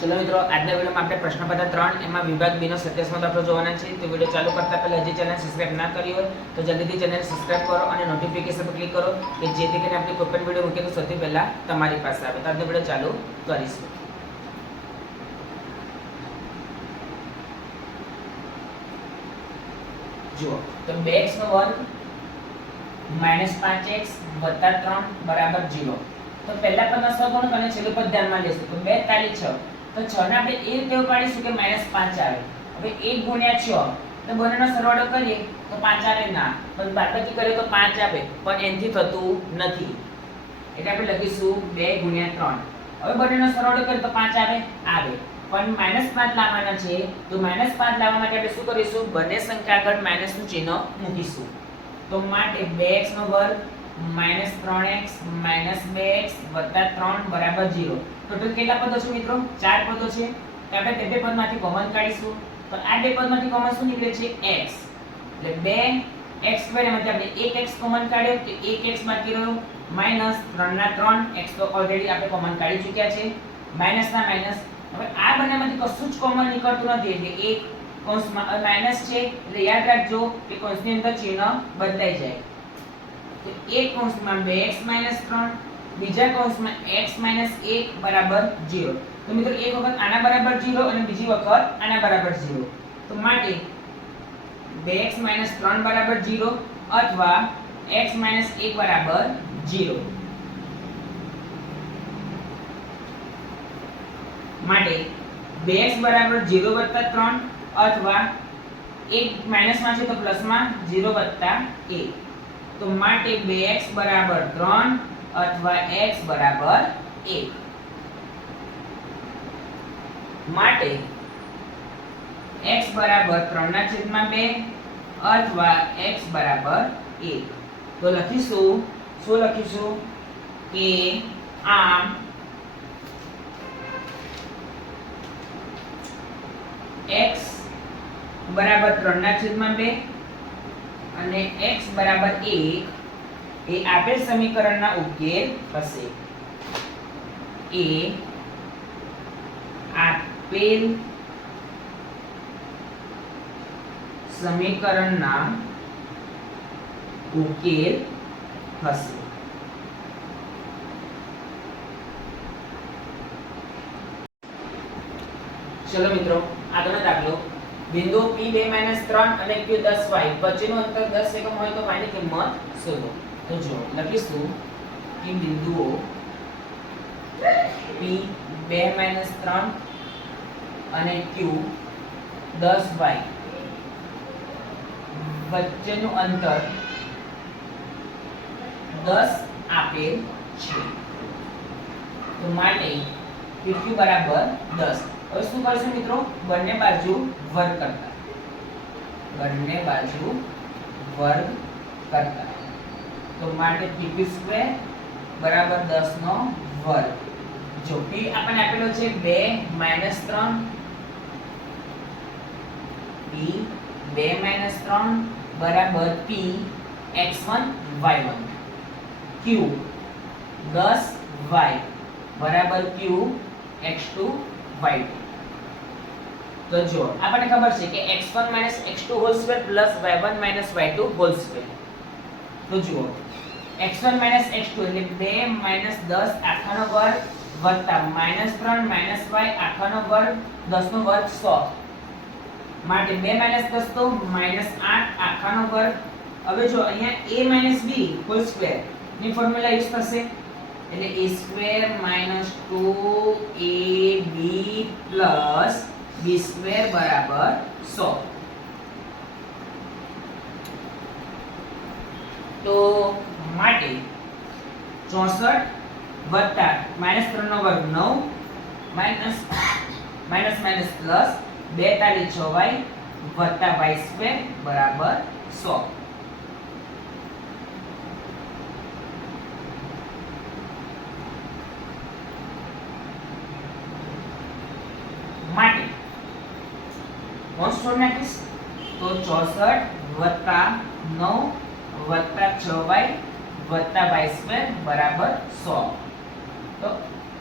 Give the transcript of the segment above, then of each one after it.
चलो मित्रों, आज वीडियो में આપણે પ્રશ્નપત્ર 3 એમાં વિભાગ બી નો 27મો દાખલો જોવાના છે। તો વિડિયો ચાલુ કરતા પહેલા હજી ચેનલ સબસ્ક્રાઇબ ના કરી હોય તો જલ્દીથી ચેનલ સબસ્ક્રાઇબ કરો અને નોટિફિકેશન પર ક્લિક કરો કે જેથી કરીને આપણી કોઈ પણ વિડિયો મૂકે તો સૌથી પહેલા તમારી પાસે આવે। તો આજનો વિડિયો ચાલુ કરીશું। જો તો 2x નો વર્ગ -5x + 3 = 0। તો પહેલા પદનો સહગુણક અને છેલ્લું પદ ધ્યાનમાં લેશું। તો 2 તાલી 6 તો 6 ને આપણે એ રીતે પાડીશું કે -5 આવે। હવે 1 * 6 તો બંનેનો સરવાળો કરીએ તો 5 આવે ના, પણ બાદબાકી કરીએ તો 5 આવે, પણ એનથી થતું નથી એટલે આપણે લખીશું 2 * 3। હવે બંનેનો સરવાળો કરીએ તો 5 આવે, પણ -5 લાવવાના છે। તો -5 લાવવા માટે આપણે શું કરીશું? બંને સંખ્યા આગળ માઈનસ નું ચિહ્ન મૂકીશું। તો માટે 2x નો વર્ગ -3x - 2x + 3 = 0। ટોટલ કેટલા પદો છે મિત્રો? 4 પદો છે। તો આપણે બે પદમાંથી કોમન કાઢીશું। તો આ બે પદમાંથી કોમન શું નીકળે છે? x, એટલે 2x² એમાંથી આપણે 1x કોમન કાઢ્યો તો 1x બાકી રહ્યો, માઈનસ 3 ના 3 x તો ઓલરેડી આપણે કોમન કાઢી ચૂક્યા છે, માઈનસ ના માઈનસ। હવે આ બંનેમાંથી કશું જ કોમન નીકળતું નથી એટલે એક કૌંસમાં માઈનસ છે એટલે યાદ રાખજો કે કૌંસની અંદર ચિહ્ન બદલાઈ જાય। તો એક કૌંસમાં 2x - 3, બીજા કૌંસમાં x - 1 = 0। તો મિત્રો એક વખત આના બરાબર 0 અને બીજી વખત આના બરાબર 0। તો માટે 2x - 3 = 0 અથવા x - 1 = 0। માટે 2x = 0 + 3 અથવા 1 માઈનસમાં છે તો પ્લસમાં 0 + 1। તો માટે 2x = 3 અથવા x = 1। માટે x = 3/2 અથવા x = 1। તો લખીશું શું લખીશું કે આમ x = 3/2 અને x = 1 એ આપેલ સમીકરણના ઉકેલ હશે। એ આપેલ સમીકરણના ઉકેલ હશે। ચલો મિત્રો, આગળનો દાખલો। બિંદુ P2 - 3 અને Q 10y વચ્ચેનું અંતર 10 એકમ હોય તો y ની કિંમત શોધો। તો જો લખીશું કે બિંદુઓ P2 - 3 અને Q 10y વચ્ચેનું અંતર 10 આપેલ છે। તો માટે PQ = 10। હવે શું કરશું મિત્રો? બંને બાજુ વર્ગ કરતા। તો માટે PQ² = 10 નો વર્ગ। જો P આપણને આપેલો છે 2 - 3, P2 - 3 = P x1 y1, Q 10y = Q x2 y2। તો જો આપણને ખબર છે કે x1 - x2 whole square plus y1 - y2 whole square. તો જુઓ x1 - x2 એટલે 2 - 10 આખાનો વર્ગ વત્તા -3 - y આખાનો વર્ગ 10 નો વર્ગ 100। માટે 2 - 10 તો -8 આખાનો વર્ગ। હવે જો અહીંયા a - b હોલ સ્ક્વેર ની ફોર્મ્યુલા યુઝ થશે એટલે a² - 2ab b² = 100। તો માટે 64 વત્તા -3 નો વર્ગ 9 માઈનસ પ્લસ 2 તાલી 6y વત્તા y² = 100। માટે કોન્સ્ટન્ટ નાખીશ તો 64 વત્તા 9 વત્તા 6y વત્તા y² = 100। તો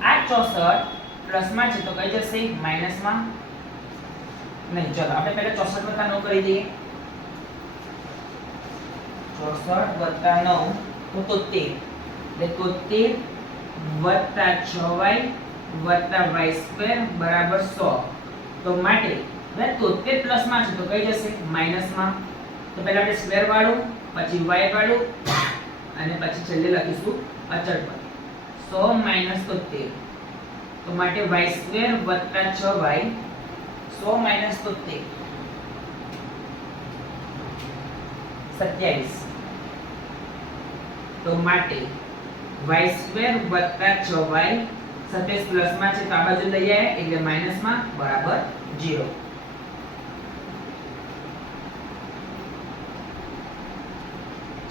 આ 64 પ્લસમાં છે તો કઈ જશે માઈનસમાં નહીં. ચલો આપણે પહેલા 64 વત્તા 9 કરી દઈએ. 64 વત્તા 9 તો 73 એટલે 73 વત્તા 6y વત્તા y સ્ક્વેર બરાબર 100. તો માટે હવે 73 પ્લસમાં છે તો કઈ જશે માઈનસમાં. તો પહેલા આપણે સ્ક્વેર વાળું પછી y વાળું અને પછી છેલ્લે લખીશું અચળ પદ. 100 માઈનસ 73 તો માટે y સ્ક્વેર વત્તા 6y 100 માઈનસ 73 27. તો માટે y સ્ક્વેર વત્તા 6y 27 પ્લસમાં છે તો આ બાજુ લઈ જાય એટલે માઈનસમાં બરાબર 0.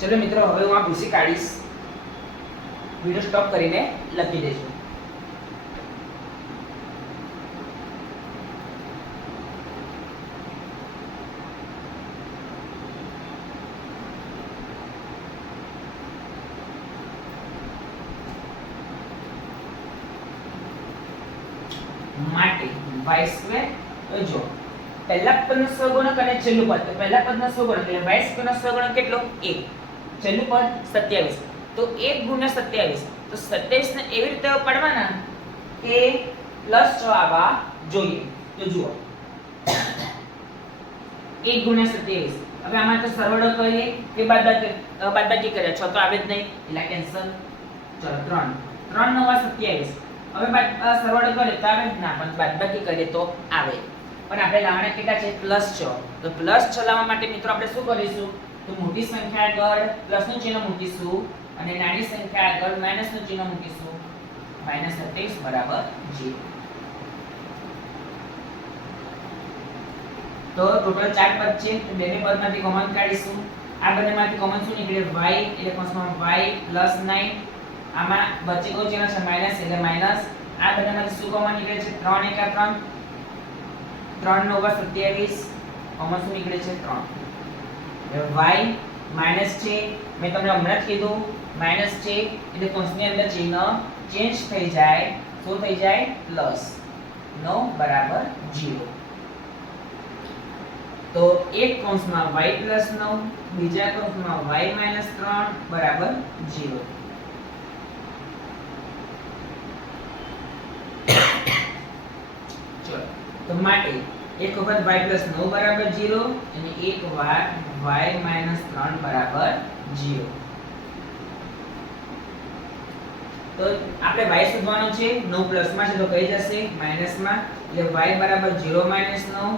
ચલો મિત્રો હવે હું આ ભૂસી કાઢીશ. વિડિયો સ્ટોપ કરીને લખી દેજો. માટે y સ્ક્વેર તો જો પહેલા પદનો સહગુણક અને છેલ્લું પદ. તો પહેલા પદનો સહગુણક એટલે y સ્ક્વેર નો સહગુણક કેટલો 1, છેલ્લું પદ 27. તો 1 ગુણ્યા 27 તો 27 ને એવી રીતે પાડવાના કે +6 આવવા જોઈએ. તો જુઓ 1 ગુણ્યા 27 હવે આમાં તો સરવાળો કરીએ કે બાદબાકી કરીએ 6 તો આવે જ નહીં એટલે કેન્સલ. ચલો 3 3 9 27 હવે સરવાળો કરીએ તો આવે ના પણ બાદબાકી કરીએ તો આવે. પણ આપણે લાવવાના કેટલા છે +6. તો +6 લાવવા માટે મિત્રો આપણે શું કરીશું તો મોટી સંખ્યા આગળ પ્લસનું ચિહ્ન મૂકીશું અને નાની સંખ્યા આગળ માઈનસનું ચિહ્ન મૂકીશું. -27 બરાબર 0. તો ટોટલ 4 પદ છે તો બેને પદમાંથી કોમન કાઢીશું. આ બંનેમાંથી કોમન શું નીકળે y એટલે કૌંસમાં y +9 આમાં વચ્ચે કોઈ ચિહ્ન છે માઈનસ એટલે માઈનસ. આ બંનેમાંથી શું કોમન નીકળે છે 3 * 3 3 9 27 કોમન શું નીકળે છે 3. y માઈનસ છે મેં તમને હમણાં જ કીધું માઈનસ છે એટલે કૌંસની અંદર ચિહ્ન ચેન્જ થઈ જાય. શું થઈ જાય પ્લસ 9 બરાબર 0. તો એક કૌંસમાં y + 9 બીજા કૌંસમાં y - 3 બરાબર 0. ચલો તો માટે એક વખત y + 9 બરાબર 0 અને એક વાર y - 3 બરાબર 0. તો આપણે y શોધવાનો છે 9 પ્લસમાં છે તો કઈ જશે માઈનસમાં એટલે y બરાબર 0 - 9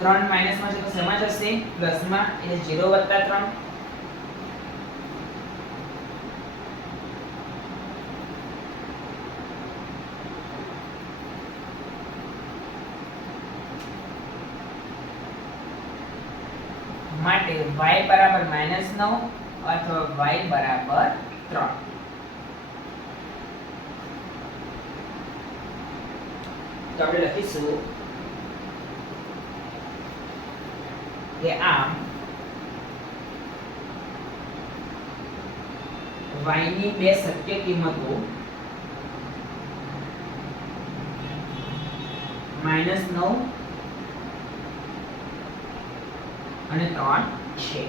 3 માઈનસમાં છે તો શેમાં જશે પ્લસમાં એટલે 0 + 3. માટે y બરાબર -9 અથવા y બરાબર 3. તો આપણે લખીશું કે આમ y ની બે શક્ય કિંમતો -9 અને 3 છે.